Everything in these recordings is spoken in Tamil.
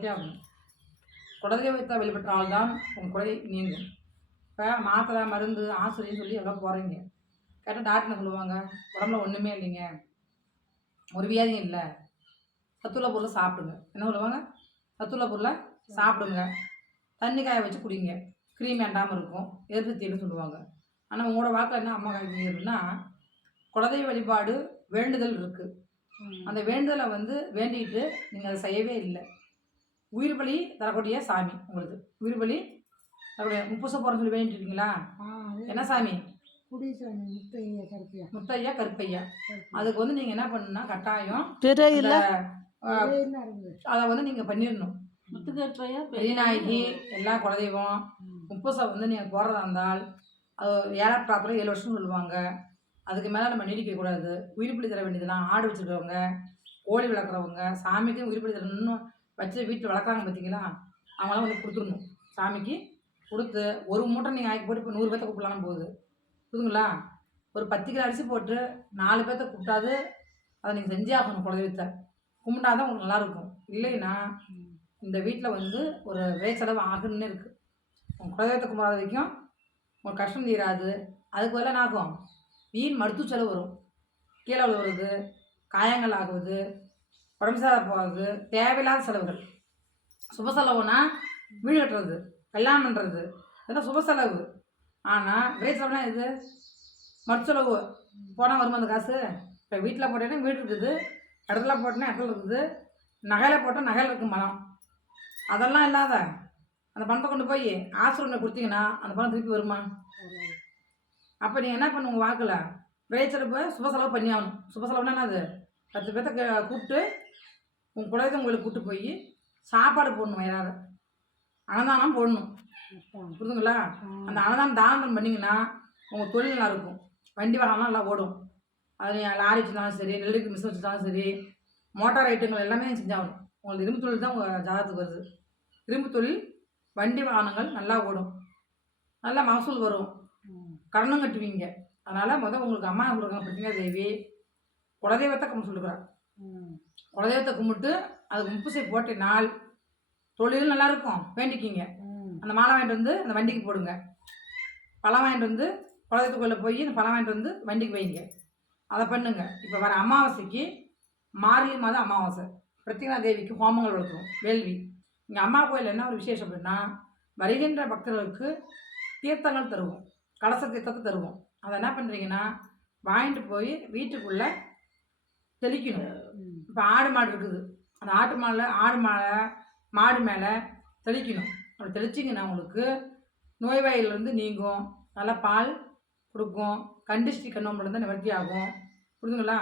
போட்டே ஆகணும் குலதெய்வத்தை வழிபட்டால் தான் உங்கள் குறை நீங்கும் இப்போ மாத்திரை மருந்து ஆசிரியர் சொல்லி எவ்வளோ போகிறீங்க கேட்டால் டாக்டர் சொல்லுவாங்க? உடம்புல ஒன்றுமே இல்லைங்க. ஒரு வியாதியும் இல்லை. சத்துள்ள பொருளை சாப்பிடுங்க. என்ன சொல்லுவாங்க? சத்துள்ள பொருளை சாப்பிடுங்க. தண்ணி காய வச்சு குடிங்க. க்ரீம் வேண்டாமல் இருக்கும். எதிர்ப்பு சொல்லுவாங்க. ஆனால் உங்களோட வாக்கில் என்ன அம்மா காய்க்கிறதுனா குலதெய்வ வழிபாடு வேண்டுதல் இருக்குது அந்த வேண்டுதலை வந்து வேண்டிட்டு நீங்கள் அதை செய்யவே இல்லை. உயிர் பலி தரக்கூடிய சாமி உங்களுக்கு உயிர் பலி தரக்கூடிய முப்பச போகிறன்னு சொல்லி வேண்டிட்டு இருக்கீங்களா? என்ன சாமி? முத்தையா கருப்பியா. அதுக்கு வந்து நீங்கள் என்ன பண்ணணும்னா கட்டாயம் அதை வந்து நீங்கள் பண்ணிடணும். பெரியநாயகி எல்லா குலதெய்வம் முப்பசை வந்து நீங்கள் போடுறதா இருந்தால் அது ஏழா ப்ராப்பராக ஏழு வருஷம் சொல்லுவாங்க. அதுக்கு மேலே நம்ம நீடிக்கக்கூடாது உயிர்ப்பிடி தர வேண்டியதெல்லாம் ஆடு வச்சுருக்கவங்க கோழி வளர்க்குறவங்க சாமிக்கு உயிர்ப்பிடி தரணும்னு வச்சு வீட்டில் வளர்க்குறாங்க பார்த்தீங்களா அவங்களாம் வந்து கொடுத்துடணும். சாமிக்கு கொடுத்து ஒரு மூட்டை நீங்கள் ஆக்கி போட்டு இப்போ நூறு பேர்த்த கூப்பிடலாம் போகுது. புரியுதுங்களா? ஒரு பத்து கிலோ அரிசி போட்டு நாலு பேர்த்த கூப்பிட்டாது அதை நீங்கள் செஞ்சே ஆகணும் குலதெய்வத்தை. கும்பிட்டா தான் உங்களுக்கு நல்லாயிருக்கும். இல்லைன்னா இந்த வீட்டில் வந்து ஒரு வேச்செலவு செலவு ஆகுன்னு இருக்குது உங்கள் குலதெய்வத்தை கும்பிடாத வரைக்கும் உங்களுக்கு கஷ்டம் தீராது. அதுக்கு பதிலாக என்ன ஆகும்? வீண் மருத்துவ செலவு வரும். கீழே விழுவுறது காயங்கள் ஆகுவது உடம்பு சார போகிறது தேவையில்லாத செலவுகள். சுப செலவுனா வீடு கட்டுறது கல்யாணம் பண்ணுறது இதெல்லாம் சுப செலவு. ஆனால் விரை செலவுனா இது மறுச்செலவு போனால் வருமா அந்த காசு. இப்போ வீட்டில் போட்டேன்னா வீடு இருக்குது இடத்துல போட்டேன்னா இடத்துல இருக்குது நகையில் போட்டால் நகையில் இருக்கும் மனம் அதெல்லாம் இல்லாத அந்த பணத்தை கொண்டு போய் ஆசிரியர் கொடுத்தீங்கன்னா அந்த பணம் திருப்பி வருமா? அப்போ நீங்கள் என்ன பண்ணுங்க உங்கள் வாக்கில்? போய் சுப செலவு பண்ணி ஆகணும் சுப செலவுனா என்னது? பத்து பேர்த்த கூப்பிட்டு உங்கள் குலதெய்வம் கூப்பிட்டு போய் சாப்பாடு போடணும் வயிறார. அன்னதானம் போடணும். புரிதுங்களா அந்த அன்னதானம் தானம் பண்ணிங்கன்னா உங்கள் தொழில் நல்லா இருக்கும் வண்டி வாகனம் நல்லா ஓடும். அது லாரி வச்சுருந்தாலும் சரி நெல்லுக்கு மிஷின் வச்சுருந்தாலும் சரி மோட்டார் ஐட்டங்கள் எல்லாமே செஞ்சாகணும். உங்களுக்கு இரும்பு தொழில் தான் உங்கள் ஜாதகத்துக்கு வருது. இரும்பு தொழில் வண்டி வாகனங்கள் நல்லா ஓடும். நல்லா மகசூல் வரும். கடனும் கட்டுவீங்க. அதனால் முதல் உங்களுக்கு அம்மா கொடுக்குறாங்க பிரத்திங்கா தேவி. குலதெய்வத்தை சொல்லிருக்கிறா குலதெய்வத்தை கும்பிட்டு அதுக்கு முப்புசை போட்ட நாள். தொழில் நல்லா இருக்கும். வேண்டிக்கிங்க. அந்த மாலை வாங்கிட்டு வந்து அந்த வண்டிக்கு போடுங்க. பழம் வாங்கிட்டு வந்து குலதெய்வத்துக்குள்ளே போய் இந்த பழம் வாங்கிட்டு வந்து வண்டிக்கு வைங்க. அதை பண்ணுங்க. இப்போ வர அமாவாசைக்கு மார்கழி மாதம் அமாவாசை. பிரத்திகா தேவிக்கு ஹோமங்கள் வளர்த்துவோம் வேள்வி. இங்கே அம்மா கோயில் என்ன ஒரு விசேஷம் அப்படின்னா வருகின்ற பக்தர்களுக்கு தீர்த்தங்கள் தருவோம். கலச தீர்த்தத்தை தருவோம். அதை என்ன பண்ணுறீங்கன்னா வாங்கிட்டு போய் வீட்டுக்குள்ளே தெளிக்கணும். இப்போ ஆடு மாடு இருக்குது. அந்த ஆட்டு மாடில் ஆடு மாலை மாடு மேலே தெளிக்கணும். அப்படி தெளிச்சிங்கன்னா உங்களுக்கு நோய்வாயிலிருந்து நீங்கும். நல்லா பால் கொடுக்கும். கண்டிஷ்டி கண்ணோம்பலேருந்து நிவர்த்தி ஆகும். புரியுதுங்களா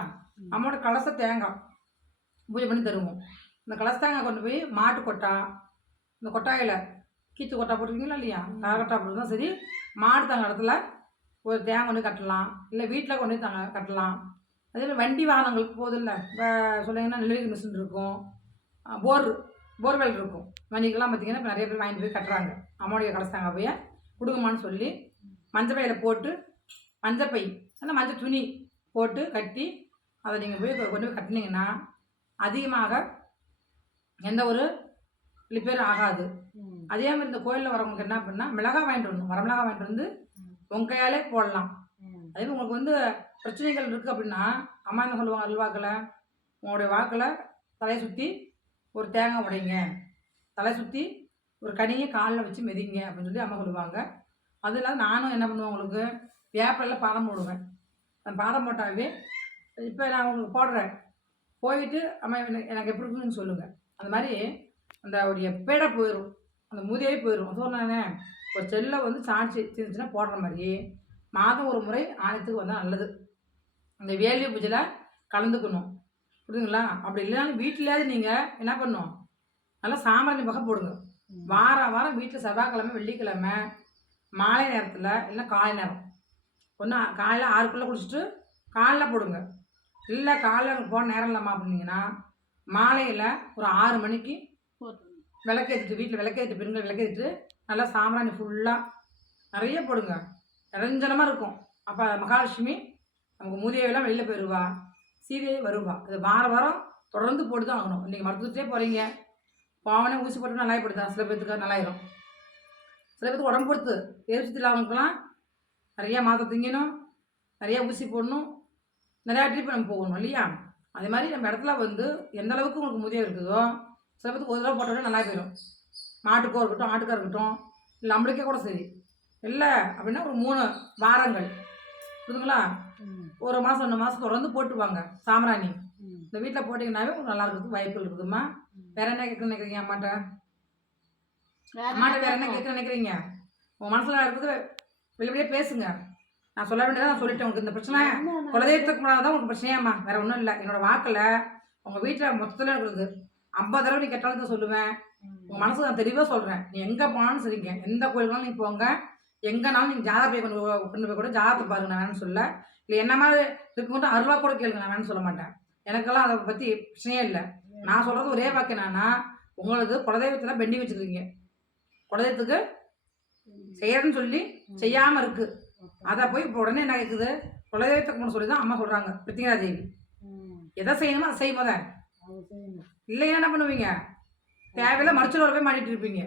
அம்மோட கலச தேங்காய் பூஜை பண்ணி தருவோம். இந்த கலச தேங்காய் கொண்டு போய் மாட்டு கொட்டா இந்த கொட்டாயில் கீத்து கொட்டா போட்டிருக்கீங்களா இல்லையா? காரக்கட்டா போட்டுருந்தா சரி மாடு தங்க இடத்துல ஒரு தேங்காய் கொண்டு கட்டலாம். இல்லை வீட்டில் கொண்டு தங்க கட்டலாம். அதே மாதிரி வண்டி வாகனங்களுக்கு போதில்ல இப்போ சொல்லிங்கன்னா நெல்லுக்கு மிஷின் இருக்கும். போர் போர்வெல் இருக்கும். வண்டிக்கெல்லாம் பார்த்தீங்கன்னா இப்போ நிறைய பேர் வாங்கிட்டு போய் கட்டுறாங்க. அம்மாவுடைய கடைசித்தாங்க போய் கொடுங்கம்மான்னு சொல்லி மஞ்சள் பையில் போட்டு மஞ்சள் பை அந்த மஞ்சள் துணி போட்டு கட்டி அதை நீங்கள் போய் கொண்டு போய் கட்டினீங்கன்னா அதிகமாக எந்த ஒரு ரிப்பேர் ஆகாது. அதே மாதிரி இந்த கோயிலில் வரவங்களுக்கு என்ன பண்ணால் மிளகா வாங்கிட்டு வரணும். வரமிளகா வாங்கிட்டு வந்து உங்கள் கையாலே போடலாம். அதே உங்களுக்கு வந்து பிரச்சனைகள் இருக்குது அப்படின்னா அம்மா என்ன சொல்லுவாங்க அல்வாக்கில் உங்களுடைய வாக்கில் தலையை சுற்றி ஒரு தேங்காய் உடைங்க. தலை சுற்றி ஒரு கனியை காலில் வச்சு மெதிங்க அப்படின்னு சொல்லி அம்மா சொல்லுவாங்க. அது இல்லாத நானும் என்ன பண்ணுவேன் உங்களுக்கு? வேப்பிலையில் பாடம் போடுவேன். அந்த பாடம் போட்டாவே இப்போ நான் உங்களுக்கு போடுறேன். போயிட்டு அம்மா எனக்கு எனக்கு எப்படி இருக்குன்னு சொல்லுங்கள் அந்த மாதிரி அந்த ஒரு எப்பேட போயிடும் அந்த முதியே போயிடும் சொன்னானே ஒரு செல்லை வந்து சாட்சி இருந்துச்சுன்னா போடுற மாதிரி மாதம் ஒரு முறை ஆலயத்துக்கு வந்தால் நல்லது. அந்த வேள்வி பூஜையில் கலந்துக்கணும். புரியுதுங்களா? அப்படி இல்லைனாலும் வீட்டிலேயாவது நீங்கள் என்ன பண்ணணும் நல்லா சாம்பிராணி பக்கம் போடுங்க. வாரம் வாரம் வீட்டில் செவ்வாய்க்கிழமை வெள்ளிக்கிழமை மாலை நேரத்தில் இல்லை காலை நேரம். ஒன்று காலையில் ஆறுக்குள்ளே குடிச்சிட்டு காலைல போடுங்க. இல்லை காலைல எனக்கு போன நேரம் இல்லாமா அப்படின்னீங்கன்னா மாலையில் ஒரு ஆறு மணிக்கு விளக்கேற்றிட்டு வீட்டில் விளக்கேற்றிட்டு பெண்கள் விளக்கேற்றிட்டு நல்லா சாம்பிராணி ஃபுல்லாக நிறைய போடுங்க. நிரஞ்சனமாக இருக்கும். அப்போ மகாலட்சுமி நமக்கு மூதியெல்லாம் வெளியில் போயிடுவா சீதையே வருவா. அது வார வாரம் தொடர்ந்து போட்டு தான் ஆகணும் இன்றைக்கி மருத்துவத்திலே போகிறீங்க பாவனே ஊசி போட்டு நல்லாயிப்படுதான் சில பேர்த்துக்கு நல்லாயிரும். சில பேர்த்துக்கு உடம்பு பொறுத்து எரிச்சல் இல்லாமக்கெல்லாம் நிறையா மாத்திரை திங்கணும். நிறையா ஊசி போடணும். நிறையா ட்ரீட்மெண்ட் போகணும் இல்லையா? அதே மாதிரி நம்ம இடத்துல வந்து எந்த அளவுக்கு உங்களுக்கு முதியம் இருக்குதோ சில பேர்த்துக்கு ஒரு தடவை போட்டோட நல்லா போயிடும் மாட்டுக்கோ இருக்கட்டும் ஆட்டுக்கோ இருக்கட்டும் இல்லை நம்மளுக்கே கூட சரி. இல்லை அப்படின்னா ஒரு மூணு வாரங்கள். புரியுதுங்களா? ஒரு மாதம் ரெண்டு மாதம் தொடர்ந்து போட்டுவாங்க சாம்பிராணி. ம். இந்த வீட்டில் போட்டிங்கன்னாவே உங்களுக்கு நல்லா இருக்கிறதுக்கு வாய்ப்புகள் இருக்குதும்மா. வேற என்ன கேட்க நினைக்கிறீங்க அம்மாட்ட? அம்மாட்ட வேற என்ன கேட்க நினைக்கிறீங்க? உங்கள் மனசில் இருக்கிறது வெளிப்படையாக பேசுங்க. நான் சொல்ல வேண்டியதை நான் சொல்லிட்டேன் உங்களுக்கு. இந்த பிரச்சனை குலதெய்வத்துக்கு முன்னாடி தான் உங்களுக்கு பிரச்சனையாம்மா. வேற ஒன்றும் இல்லை. என்னோட வாக்கில் உங்கள் வீட்டில் மொத்தத்தில் இருக்கிறது ஐம்பது தடவை நீ கெட்டாலும் சொல்லுவேன். உங்கள் மனசு நான் தெளிவாக சொல்கிறேன் நீ எங்கே போனாலும் சரிங்க. எந்த கோயிலுக்குனாலும் நீ போங்க. எங்கேனாலும் நீங்கள் ஜாதக போய் கொண்டு கொண்டு போய் கூட ஜாதகத்தை பாருங்க நான் வேணும்னு சொல்ல. இல்லை என்ன மாதிரி இருக்கும்போது அருவா கூட கேளுங்க நான் வேணும்னு சொல்ல மாட்டேன். எனக்கெல்லாம் அதை பற்றி பிரச்சனையே இல்லை. நான் சொல்கிறது ஒரே வாக்கு என்னன்னா உங்களுக்கு குலதெய்வத்தில் பெண்டிங் வச்சுருக்கீங்க. குலதெய்வத்துக்கு செய்யறேன்னு சொல்லி செய்யாமல் இருக்குது அதை போய் இப்போ உடனே என்ன கேட்குது குலதெய்வத்துக்கு சொல்லி தான் அம்மா சொல்கிறாங்க பிருத்திகரா தேவி. எதை செய்யணுமோ அதை செய்யும் போத. இல்லைன்னா என்ன பண்ணுவீங்க? தேவையில்லை மறுச்சலோட போய் மாட்டிட்டு இருப்பீங்க.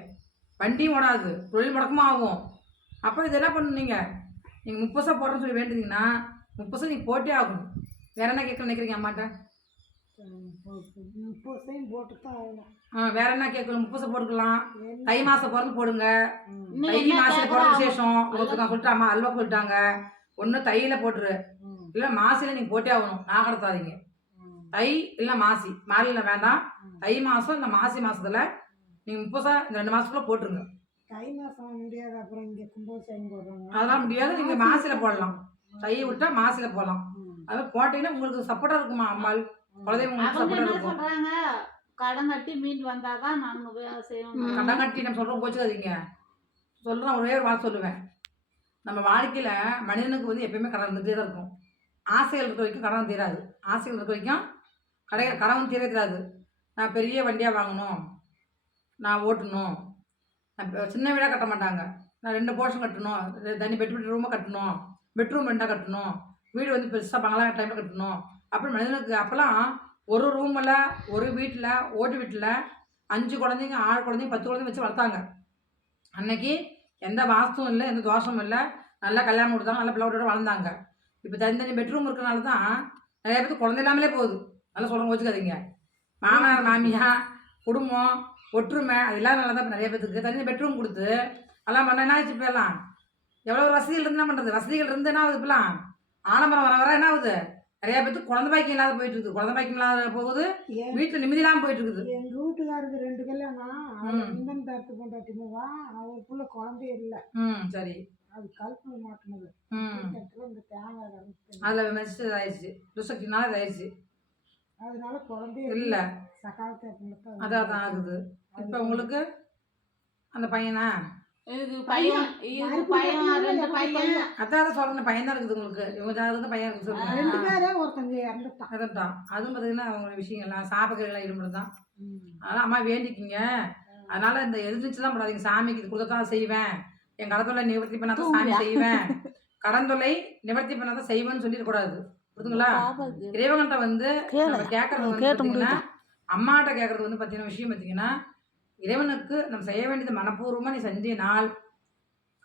வண்டியும் ஓடாது தொழில் முடக்கமாக ஆகும். அப்போ இது என்ன பண்ணுவீங்க நீங்கள் முப்பசா போடுறேன்னு சொல்லி வேண்டுனீங்கன்னா முப்பசா நீங்கள் போட்டே ஆகணும். வேற என்ன கேட்க நினைக்கிறீங்க அம்மாட்ட? ம், போ- போ- முப்பது சைன் போட்டு தான் ஆகணும். ஆ, வேற என்ன கேட்கணும்? முப்பசை போட்டுக்கலாம்? தை மாதம் பிறந்து போடுங்க. தை மாசத்துல பிறந்த? விசேஷம். உங்களுக்கு நான் சொல்லிட்டு அம்மா அல்வா சொல்லிட்டாங்க ஒன்று தையில போட்டுரு. இல்லை மாசில நீங்கள் போட்டே ஆகணும். நான் கடத்தாதீங்க. தை இல்லை மாசி. மாலையில் வேண்டாம். தை மாதம் இந்த மாசி மாசத்துல நீங்கள் முப்பசா இந்த ரெண்டு மாசத்துக்குள்ள போட்டுருங்க. தை மாசம் முடியாது. அப்புறம் இங்க கும்பாபிஷேகம் போடுறாங்க. அதெல்லாம் முடியாது. நீங்கள் மாசில போடலாம். தை விட்டா மாசில போடலாம். அது போட்டீங்கன்னா உங்களுக்கு சப்போர்ட்டா இருக்குமா அம்மாள்? குலதெய்வம் உங்களுக்கு அவங்க சப்போர்ட்டா என்ன இருக்கும். சொல்றாங்க? கடன் கட்டி மீண்டு வந்தாதான் நாங்க போய் செய்வோம். கடன் கட்டி நம்ம சொல்கிறோம் போச்சுக்காதீங்க சொல்கிறேன் ஒரே ஒரு வார்த்தை சொல்லுவேன். நம்ம வாழ்க்கையில் மனிதனுக்கு வந்து எப்பயுமே கடன் இருந்துகிட்டே தான் இருக்கும். ஆசைகள் இருக்க வரைக்கும் கடன் தீராது. ஆசைகள் இருக்க வரைக்கும் கடை கடன் தீரவே தீராது நான் பெரிய வண்டியாக வாங்கணும். நான் ஓட்டணும். சின்ன வீடாக கட்ட மாட்டாங்க. நான் ரெண்டு போர்ஷன் கட்டணும். தனி பெட் பெட் ரூமாக கட்டணும். பெட்ரூம் ரெண்டாக கட்டணும். வீடு வந்து பெருசாக பங்களா டைமில் கட்டணும். அப்படி மனிதனுக்கு அப்போல்லாம் ஒரு ரூமில் ஒரு வீட்டில் ஓட்டு வீட்டில் அஞ்சு குழந்தைங்க ஆறு குழந்தைங்க பத்து குழந்தைங்க வச்சு வளர்த்தாங்க. அன்னைக்கு எந்த வாஸ்தும் இல்லை எந்த தோஷமும் இல்லை. நல்லா கல்யாணம் கொடுத்தாங்க நல்லா பிள்ளையோட வளர்ந்தாங்க. இப்போ தனித்தனி பெட்ரூம் இருக்கனால தான் நிறைய பேருக்கு குழந்தை இல்லாமலே போகுது. நல்லா சொல்கிறவங்க வச்சுக்காதீங்க மாமனார் மாமியா குடும்பம் ஒற்றுமை அது இல்லாதனால தான் நிறைய பேத்துக்கு தனி பெட்ரூம் கொடுத்து எல்லாம் பண்ண என்ன ஆச்சு எல்லாம்? எவ்வளோ வசதிகள் இருந்து என்ன பண்ணுறது வசதிகள் இருந்து என்ன ஆகுது இப்பெல்லாம் ஆடம்பரம் வர வர என்ன ஆகுது? நிறைய பேத்துக்கு குழந்தை பாக்கியம் இல்லாத போயிட்டு இருக்குது. குழந்தை பாக்கியம் இல்லாத போகுது வீட்டில் நிம்மதி இல்லாமல் போயிட்டு இருக்குது. எங்க வீட்டுக்காருக்கு ரெண்டு கல்யாணம் அவர் ம். இந்தம் தடுத்து கொண்டாட்டினவா அவருக்குள்ள குழந்தையே இல்லை. ம் சரி. அது கல்பனை மாட்டினது. இந்த அரைச்சு அதில் மெசேஜ் இதாயிடுச்சு. துசக்தினால இதாயிடுச்சு. அதனால குழந்தையே இல்லை. சகாலத்தை அதான் ஆகுது. இப்போ உங்களுக்கு? அந்த பையனா? பையன். இது பையன் ரெண்டு பையன். அதான் அதை சொல்றேன் பையன் தான் இருக்குது உங்களுக்கு. இவங்க ஜாதகம் பையன் இருக்குது ரெண்டு சொல்லுங்க பேரே ஒருத்தங்க இறந்துட்டான். அதான் அதுவும் பார்த்தீங்கன்னா அவங்க விஷயங்கள்லாம் சாபக்கரைகளாக ஈடுபடுறது தான். அதனால் அம்மா வேண்டிக்கிங்க. அதனால இந்த எதிர்த்துலாம் போடாதீங்க. சாமிக்கு இது கொடுத்தா தான் செய்வேன். என் கடத்தொல்லை நிவர்த்தி பண்ணாதான் சாமி செய்வேன். கடந்தொல்லை நிவர்த்தி பண்ணாதான் செய்வேன்னு சொல்லிடக்கூடாது. புரியுதுங்களா இறைவன்கிட்ட வந்து நம்ம கேட்கறது வந்து பார்த்தீங்கன்னா அம்மாட்ட கேட்கறது வந்து பார்த்தீங்கன்னா விஷயம் பார்த்தீங்கன்னா இறைவனுக்கு நம்ம செய்ய வேண்டியது மனப்பூர்வமாக நீ செஞ்சினால்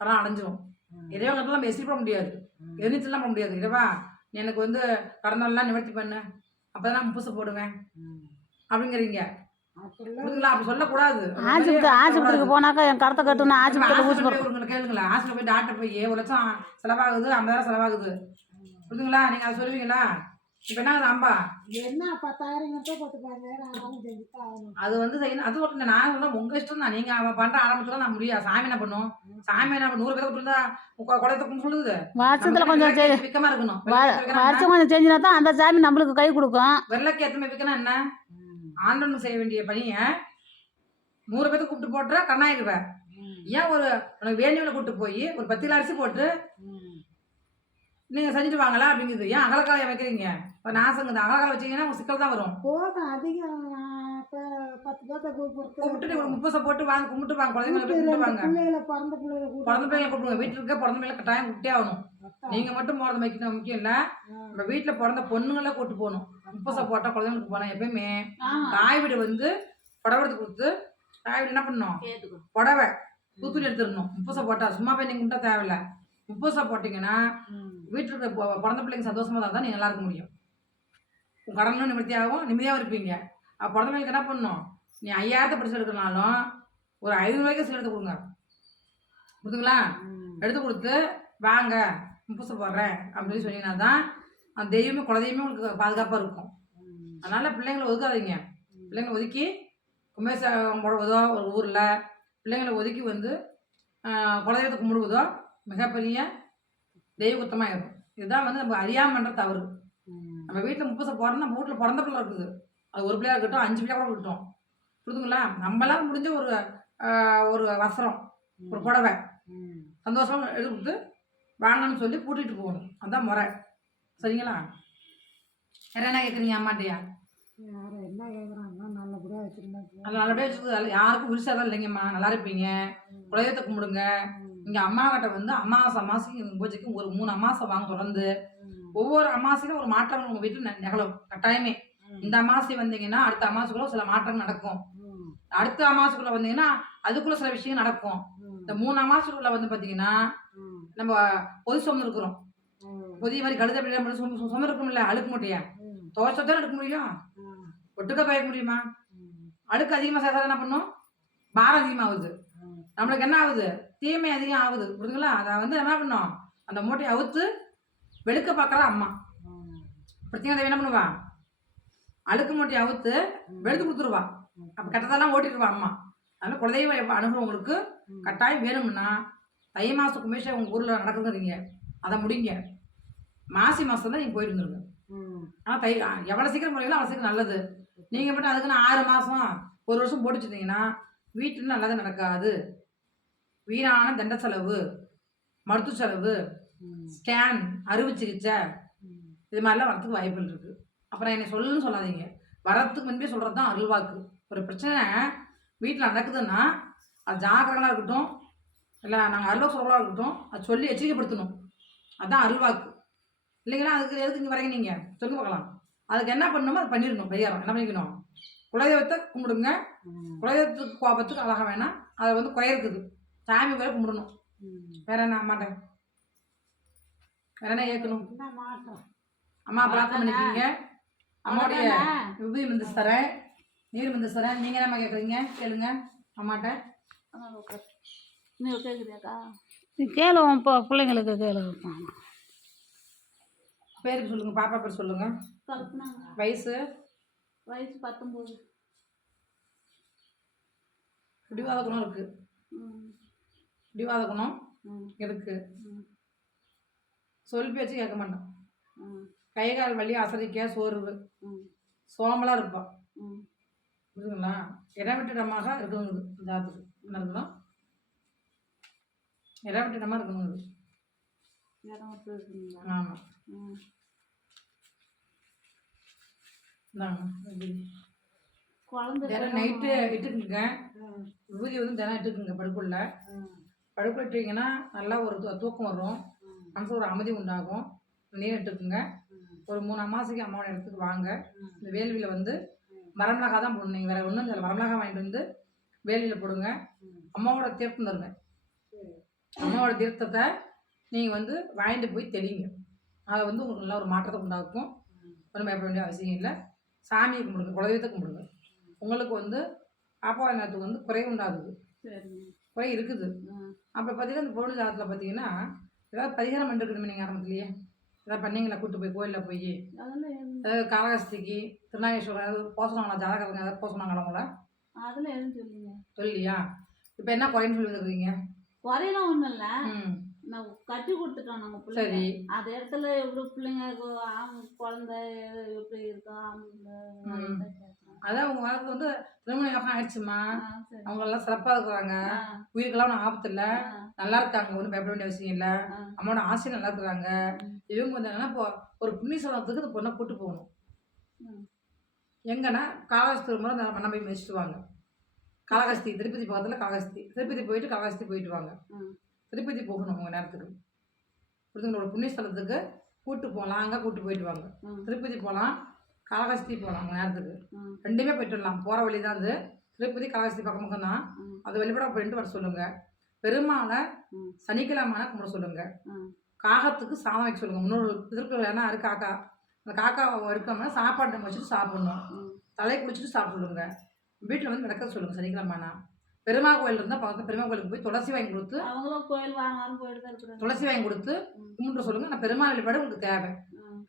கடன் அடைஞ்சிரும். ம். இறைவன்கிட்ட நம்ம எசிரி பண்ண முடியாது. எதிர்த்துலாம் பண்ண முடியாது. இறைவா எனக்கு வந்து கடந்தெல்லாம் நிவர்த்தி பண்ணு? அப்போ தான் புதுசு போடுவேன். அப்படிங்கிறீங்க. ஆஸ்பத்திரிக்கு போனாக்கா என் கடத்தை கட்டுன்னு ஆஸ்பத்திரியில் கேளுங்களேன். ஹாஸ்பிட்டல் போய் டாக்டர் போய் ஒரு லட்சம் செலவாகுது ஐம்பதாயிரம் செலவாகுது. புரியுதுங்களா நீங்கள் அதை சொல்லுவீங்களா? இப்போ என்ன ஆகுது அம்பா? என்ன பத்தாயிரம் மட்டும் பத்து பதினாயிரம் ஆகும் செஞ்சுட்டு ஆகணும். அது வந்து செய்யணும். அது ஒன்று நான் சொல்ல உங்கள் இஷ்டம் தான். நீங்கள் அவன் பண்ணுற ஆரம்பத்தில் நான் முடியாது. சாமி என்ன பண்ணும்? சாமி என்ன? நூறு பேர் விட்டுருந்தா குளத்துக்கு சொல்லுது வருஷத்தில் கொஞ்சம் விற்கமா இருக்கணும். வருஷம் கொஞ்சம் செஞ்சினா தான் அந்த சாமி நம்மளுக்கு கை கொடுக்கும். வெள்ளக்கு எத்தனை விற்கணும் என்ன. ஆண்டவன் செய்ய வேண்டிய பணியை நூறு பேர்த்து கூப்பிட்டு போட்டுற கண்ணாயிருவேன். ஏன் ஒரு உனக்கு வேண்டியவளை கூப்பிட்டு போய் ஒரு பத்து கிலோ அரிசி போட்டு. நீங்கள் செஞ்சுட்டு வாங்களா அப்படிங்குது. ஏன் அகலக்காலம் வைக்கிறீங்க? இப்போ நாசங்குது அகலக்காலம் வச்சீங்கன்னா உங்க சிக்கல் தான் வரும். போதும் அதிகம். பத்து பேர்த்த கூப்பிட்டு கூப்பிட்டு ஒரு முப்பசை போட்டு வாங்க கும்பிட்டு வாங்க குழந்தைங்களை கூப்பிட்டு வாங்க. பிள்ளைகளை பிறந்த பிள்ளைகளை பிறந்த கூப்பிடுங்க. வீட்டில் இருக்க பிறந்த பிள்ளைகளை கட்டாயம் கூப்பிட்டே ஆகணும். நீங்கள் மட்டும் போகிறது முக்கியம் முக்கியம் இல்லை. நம்ம வீட்டில் பிறந்த பொண்ணுங்கள கூப்பிட்டு போகணும். முப்பசை போட்டால் குழந்தைங்களுக்கு போனால் எப்பயுமே தாய் வீடு வந்து புடவை எடுத்து கொடுத்து தேவையில்லை என்ன பண்ணணும்? புடவை தூத்துக்குடி எடுத்துடணும். முப்பசை போட்டா சும்மா போய் நீங்கள் கும்பிட்டா தேவையில்ல. முப்பசை போட்டிங்கன்னா வீட்டில் இருக்க பொ- பிறந்த பிள்ளைங்க சந்தோஷமா இருந்தால் தான் நீங்கள் நல்லா இருக்க முடியும். உங்கள் கடனும் நிம்மதியாகவும் நிம்மதியாகவும் இருப்பீங்க. அப்போ பிறந்த பிள்ளைங்களுக்கு என்ன பண்ணணும்? நீ ஐயாயிரத்தை படிச்சு எடுக்கணும்னாலும் ஒரு ஐநூறுரூவாய்க்கு சீல் எடுத்து கொடுங்க. கொடுத்துங்களா எடுத்து கொடுத்து வாங்க முப்பசை போடுறேன் அப்படின்னு சொன்னீங்கன்னா தான் அந்த தெய்வமே குலதெய்வமே உங்களுக்கு பாதுகாப்பாக இருக்கும். அதனால் பிள்ளைங்களை ஒதுக்காதீங்க. பிள்ளைங்களை ஒதுக்கி கும்பேசம் போடுவதோ ஒரு ஊரில் பிள்ளைங்களை ஒதுக்கி வந்து குலதெய்வத்தை கும்பிடுவதோ மிகப்பெரிய தெய்வ குத்தமாக இருக்கும் இதுதான் வந்து நம்ம அறியாமல் பண்ணுற தவறு. நம்ம வீட்டில் முப்பசை போகிறோம்னா நம்ம வீட்டில் பிறந்த பிள்ளை இருக்குது. அது ஒரு பிள்ளையா இருக்கட்டும் அஞ்சு பிள்ளையா கூட இருக்கட்டும். புரிதுங்களா நம்மளால முடிஞ்ச ஒரு ஒரு வஸ்திரம் ஒரு புடவை சந்தோஷமா எடுத்து கொடுத்து வாங்கன்னு சொல்லி கூட்டிகிட்டு போகணும். அதான் முறை. சரிங்களா? வேற என்ன கேட்குறீங்க அம்மாட்டியா? யாரும் என்ன கேட்குறாங்கன்னா நல்லபடியாக வச்சுருந்தா அது நல்லபடியாக வச்சுருது யாருக்கும் விரிசாதான் இல்லைங்கம்மா. நல்லா இருப்பீங்க. குலதெய்வத்தை கும்பிடுங்க. இங்கே அம்மா கிட்ட வந்து அமாவாசை அமாவாசைக்கு பூஜைக்கு ஒரு மூணு அமாவாசை வாங்க தொடர்ந்து. ஒவ்வொரு அமாவாசையிலும் ஒரு மாற்றம் உங்கள் வீட்டில் நிகழும். கட்டாயமே. இந்த அமாவாசை வந்தீங்கன்னா அடுத்த அமாவாசைக்குள்ள சில மாற்றம் நடக்கும். அடுத்த அமாவாசைக்குள்ள வந்தீங்கன்னா அதுக்குள்ள சில விஷயம் நடக்கும். இந்த மூணு அமாவாசைக்குள்ள வந்து பார்த்தீங்கன்னா நம்ம பொது சுமந்து இருக்கிறோம். பொதிய மாதிரி கழுத அப்படி சுமந்து இருக்கோம்ல அழுக்கு மூட்டையா? துவைச்சதான் எடுக்க முடியும்? ஒட்டுக்க துவைக்க முடியுமா? அழுக்கு அதிகமாக சேர்த்தா என்ன பண்ணும்? பாரம் அதிகமாகுது. நம்மளுக்கு என்ன ஆகுது? தீமை அதிகம் ஆகுது புரியுதுங்களா அதை வந்து என்ன பண்ணோம் அந்த மூட்டையை அவுத்து வெளுக்க பார்க்குறா அம்மா. பிரச்சனை என்ன பண்ணுவா? அழுக்கு மூட்டையை அவுத்து வெளுத்து கொடுத்துருவா. அப்போ கெட்டதெல்லாம் ஓட்டிடுவா அம்மா. அதனால் குலதெய்வ அனுபவங்களுக்கு கட்டாயம் வேணும்னா தை மாதம் குமேஷம் உங்கள் ஊரில் நடக்குதுங்கிறீங்க. அதை முடிங்க. மாசி மாதம் தான் நீங்கள் போயிட்டு இருந்துருங்க ஆனால் தை எவ்வளோ சீக்கிரம் போகிறீங்களோ அவ்வளோ சீக்கிரம் நல்லது. நீங்கள் மட்டும் அதுக்குன்னு ஆறு மாதம் ஒரு வருஷம் போட்டு வச்சிருந்தீங்கன்னா வீட்டில் நல்லது நடக்காது. வீணான தண்ட செலவு மருத்துவ செலவு ஸ்கேன் அறுவை சிகிச்சை இது மாதிரிலாம் வரத்துக்கு வாய்ப்புகள் இருக்குது அப்புறம் என்னை சொல்லுன்னு சொல்லாதீங்க. வரத்துக்கு முன்பே சொல்கிறது தான் அருள்வாக்கு. ஒரு பிரச்சனை வீட்டில் நடக்குதுன்னா அது ஜாக்கிரகளாக இருக்கட்டும் இல்லை நாங்கள் அருள்வாக்கு சொல்கிறதா இருக்கட்டும் அது சொல்லி எச்சரிக்கைப்படுத்தணும். அதுதான் அருள்வாக்கு. இல்லைங்களா? அதுக்கு எதுக்கு இங்கே வரீங்க நீங்கள் சொல்லுங்க பார்க்கலாம். அதுக்கு என்ன பண்ணணுமோ அதை பண்ணிடணும் பையாரம் என்ன பண்ணிக்கணும்? குலதெய்வத்தை கும்பிடுங்க. குலதெய்வத்துக்கு கோபத்துக்கு அழகாக வேணாம். அதை வந்து குறை இருக்குது. சாமி வேற கும்பிடணும். வேற என்ன மாட்டேன் வேற என்ன மாற்றம் அம்மா பிரார்த்தனை பண்ணிக்கிங்க அம்மாவுடைய? விபூதி மந்திஸ் தரேன் நீர் மந்திஸ் தரேன் நீங்கள் என்னம்மா கேட்குறீங்க கேளுங்க அம்மாட்ட. நீ கேட்குறியாக்கா நீ கேளு உன் போ பிள்ளைங்களுக்கு கேளு பேருக்கு சொல்லுங்கள் பாப்பா பேர் சொல்லுங்கள் கல்பனாங்க வயசு? வயசு பத்தொம்போது. பிடிவாத குணம் இருக்குது ம். பிடிவாத குணம் இருக்குது சொல் பேச்சு கேட்க மாட்டான். கை கால் வலி அசதிக்க சோர்வு. ம். சோம்பலாக இருப்பான். புரியுதுங்களா இடவிட்டிடமாக இருக்குங்க ஜாத்துக்கு என்ன இருக்குதோ இடவிட்டிடமாக இருக்குங்க இடம் விட்டு இருக்குங்களா ஆமாம். குழந்தை நைட்டு இட்டுக்குங்க. விபூதி வந்து தினம் இட்டுக்குங்க படுக்குள்ள படுக்குள்ள இட்டீங்கன்னா நல்லா ஒரு தூக்கம் வரும். மனசு ஒரு அமைதி உண்டாகும். நீர் இட்டுக்குங்க ஒரு மூணு அமாசைக்கு அம்மாவோட இடத்துக்கு வாங்க. இந்த வேள்வியில் வந்து வரமிளகா தான் போடணும். நீங்கள் வேறு ஒன்றும் இல்லை. வரமிளகா வாங்கிட்டு வந்து வேலியில் போடுங்க. அம்மாவோட தீர்த்தம் தருங்க. அம்மாவோட தீர்த்தத்தை நீங்கள் வந்து வாங்கிட்டு போய் தெளிங்க. அதை வந்து உங்களுக்கு நல்ல ஒரு மாற்றத்தை உண்டாக்கும். ஒன்றும் பயப்பட வேண்டிய அவசியம் இல்லை. சாமியை கும்பிடுங்க. குலதெய்வத்தை கும்பிடுங்க. உங்களுக்கு வந்து பாப்பா நேரத்துக்கு வந்து குறை உண்டாகுது. குறை இருக்குது. ம் அப்போ பார்த்தீங்கன்னா இந்த பொருள் ஜாதத்தில் பார்த்தீங்கன்னா ஏதாவது பரிகாரம் பண்ணிருக்கணுமே நீங்கள் ஆரம்பத்துலேயே. ஏதாவது பண்ணீங்களா? கூட்டு போய் கோயிலில் போய். அதாவது காளகஸ்திக்கு திருநாகேஸ்வரம் ஏதாவது போக சொன்னாங்களா? ஜாதகத்துக்கு ஏதாவது போக சொன்னாங்களா உங்களை? அதில் எதுவும் சொல்லுங்க சொல்லியா இப்போ என்ன குறைன்னு சொல்லி வந்துருக்கீங்க குறையெல்லாம் ஒன்றும் இல்லை. ம். நான் கட்டி கொடுத்துட்டோம் நாங்கள் பிள்ளைங்க. சரி. அந்த இடத்துல எப்படி பிள்ளைங்க குழந்தை எப்படி இருக்கா. அதான் உங்கள் வாழ்க்கை வந்து திருமண யோகம் ஆயிடுச்சுமா அவங்க எல்லாம் சிறப்பாக இருக்கிறாங்க. உயிருக்கெல்லாம் ஒன்றும் ஆபத்து இல்லை. நல்லா இருக்காங்க. ஒன்றும் பயப்பட வேண்டிய அவசியம் இல்லை. அம்மாவோட ஆசை நல்லா இருக்கிறாங்க. இவங்க வந்து என்னன்னா இப்போ ஒரு புண்ணியஸ்தலத்துக்கு இந்த பொண்ணை கூட்டு போகணும். எங்கன்னா காளஹஸ்தி முறை அந்த மண்ணை போய் மிதிச்சுட்டு வாங்க காளஹஸ்தி திருப்பதி பக்கத்தில் காளஹஸ்தி திருப்பதி போயிட்டு காளஹஸ்தி போயிட்டு வாங்க. திருப்பதி போகணும் உங்கள் நேரத்துக்கு. புரிதுங்களோட புண்ணியஸ்தலத்துக்கு கூட்டு போகலாம் அங்கே கூட்டு போயிட்டு வாங்க. திருப்பதி போகலாம் காளஹஸ்தி போகலாம் நேரத்துக்கு. ரெண்டுமே போயிட்டு வரலாம். போகிற வழி தான் அது. திருப்பதி பக்கம் பக்கம் தான். அதை வழிபட பண்ணிட்டு வர சொல்லுங்க. பெருமாளை ம். சனிக்கிழமை கும்பிட சொல்லுங்க. காகத்துக்கு சாதம் வைக்க சொல்லுங்க. திருக்குறள் ஏன்னா அது காக்கா. அந்த காக்கா இருக்காம சாப்பாடு நம்ம வச்சுட்டு சாப்பிடணும். தலையை குளிச்சுட்டு சாப்பிட சொல்லுங்க. வீட்டில் வந்து நடக்க சொல்லுங்க சனிக்கிழமைனா. பெருமாள் கோயில் இருந்தால் பக்கத்தில் பெருமாள் கோயிலுக்கு போய் துளசி வாங்கி கொடுத்து அவங்களும் கோயில் போயிட்டு இருக்கிறாங்க துளசி வாங்கி கொடுத்து ம். கும்பிட சொல்லுங்க. ஆனால் பெருமாள் வழிபாடு உங்களுக்கு தேவை.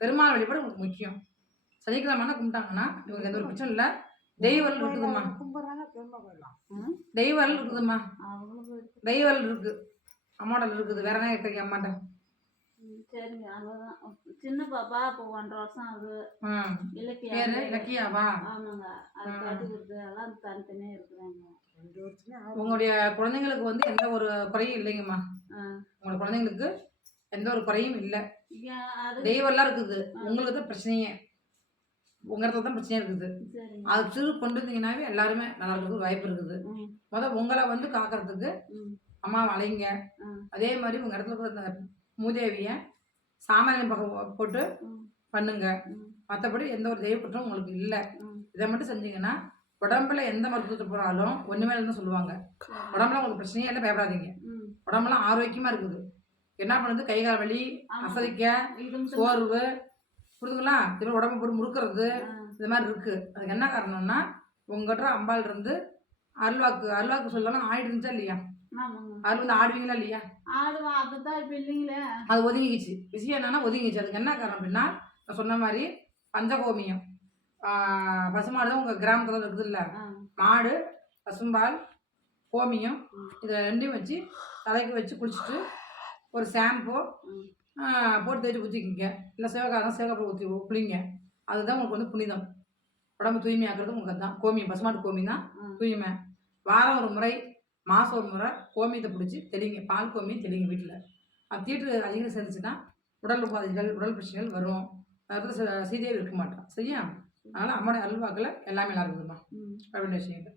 பெருமாள் வழிபாடு உங்களுக்கு முக்கியம். சனிக்கிழமைனா கும்பிட்டாங்கன்னா இவங்க எந்த ஒரு பிரச்சனை இல்லை. தெய்வல் இருக்குதும்மா. கும்பிட்றாங்க பெருமை கோயிலாம் ம். தெய்வல் போயிட்டு தெய்வல் இருக்கு. அம்மாடல் இருக்குது. வேற என்ன கேட்குறீங்க அம்மாட்ட? சரிங்க. அவ்வளோதான் சின்ன பாப்பா இப்போ ஒன்றரை வருஷம் ஆகுது. ம் இலக்கியா? இலக்கியாவா? ஆமாங்க. அது. கட்டுக்கிறது எல்லாம் தனித்தனியாக இருக்கிறாங்க. உங்களுடைய குழந்தைங்களுக்கு வந்து எந்த ஒரு குறையும் இல்லைங்கம்மா. உங்களோட குழந்தைங்களுக்கு எந்த ஒரு குறையும் இல்லை. தெய்வம்லாம் இருக்குது. உங்களுக்கு தான் பிரச்சனையே. உங்க இடத்துல தான் பிரச்சனையே இருக்குது. அது திரு கொண்டு வந்தீங்கன்னாவே எல்லாருமே நல்லா இருக்கிறதுக்கு வாய்ப்பு இருக்குது. ம். முத உங்களை வந்து காக்கிறதுக்கு அம்மா வளைங்க அதே மாதிரி உங்க இடத்துல இருக்கிற மூதேவியை சாமானியம் பக்கம் போட்டு. பண்ணுங்க. மற்றபடி எந்த ஒரு தெய்வ குற்றம் உங்களுக்கு இல்லை. இதை மட்டும் செஞ்சீங்கன்னா உடம்புல எந்த மருத்துவத்தை போனாலும் ஒன்றுமே இல்லைன்னு சொல்லுவாங்க. உடம்புல உங்களுக்கு பிரச்சனையே இல்லை பயப்படாதீங்க. ம். உடம்பெல்லாம் ஆரோக்கியமாக இருக்குது. என்ன பண்ணுது? கை கால் வலி. அசதிக்க சோர்வு புரிதுங்களா இது உடம்பு போட்டு முறுக்கிறது. இது மாதிரி இருக்குது அதுக்கு என்ன காரணம்னா உங்கள்கிட்ட அம்பாள் இருந்து அருள்வாக்கு அருள்வாக்கு சொல்லலாம் ஆயிடு இருந்துச்சா இல்லையா அது வந்து ஆடுவீங்களா இல்லையா? ஆடுவா அது ஒதுங்கிச்சு விஷயம் என்னன்னா ஒதுங்கிச்சு அதுக்கு என்ன காரணம் அப்படின்னா நான் சொன்ன மாதிரி பஞ்சகோமியம். பசுமாடு தான் உங்கள் கிராமத்தில் இருக்குது இல்லை? மாடு பசும்பால் கோமியம். இதில் ரெண்டையும் வச்சு தலைக்கு வச்சு குளிச்சுட்டு ஒரு ஷாம்பு. போட்டு தேய்ச்சி ஊற்றிக்கிங்க இல்லை சிவகாரம் சிவகாரம் ஊற்றி குளிங்க அதுதான் உங்களுக்கு வந்து புனிதம். உடம்பு தூய்மையாக்குறது உங்களுக்கு அதுதான். கோமியம் பசுமாட்டு கோமியம் தான். தூய்மை. வாரம் ஒரு முறை மாதம் ஒரு முறை கோமியத்தை பிடிச்சி தெளிங்க. பால் கோமியம் தெளிங்க வீட்டில் அது தீட்டு அதிகம் சேர்ந்துச்சுன்னா உடல் உபாதைகள் உடல் பிரச்சனைகள் வரும். அதில் சீதையே இருக்க மாட்டான் சரியா? அதனால் அம்மாடைய அல்வாக்கில் எல்லாமே நல்லா இருக்குதுமா வேண்டிய விஷயங்கள்.